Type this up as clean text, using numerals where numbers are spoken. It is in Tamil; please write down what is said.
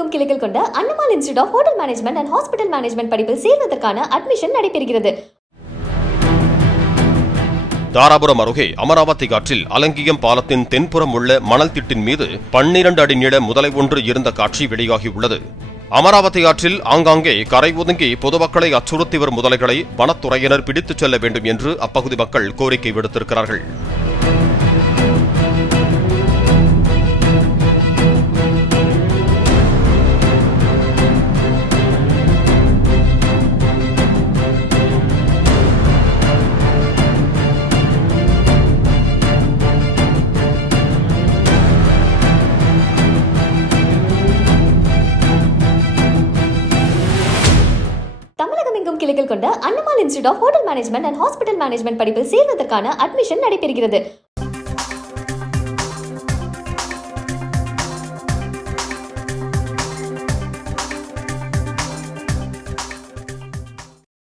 தமிழகமெங்கும் கிளைகள் கொண்ட Annamal institute of hotel management and hospital management படிப்பில் சேர்வதற்கான அட்மிஷன் நடைபெறுகிறது. தாராபுரம் அருகே அமராவதி ஆற்றில் அலங்கியம் பாலத்தின் தென்புறம் உள்ள மணல் திட்டின் மீது 12 அடி நீள முதலை ஒன்று இருந்த காட்சி வெளியாகியுள்ளது. அமராவதி ஆற்றில் ஆங்காங்கே கரை ஒதுங்கி பொதுமக்களை அச்சுறுத்தி வரும் முதலைகளை வனத்துறையினர் பிடித்துச் செல்ல வேண்டும் என்று அப்பகுதி மக்கள் கோரிக்கை விடுத்திருக்கிறார்கள். தமிழகமெங்கும் கிளைகள் கொண்ட Annamal institute of hotel management and hospital management படிப்பில் சேர்வதற்கான அட்மிஷன் நடைபெறுகிறது.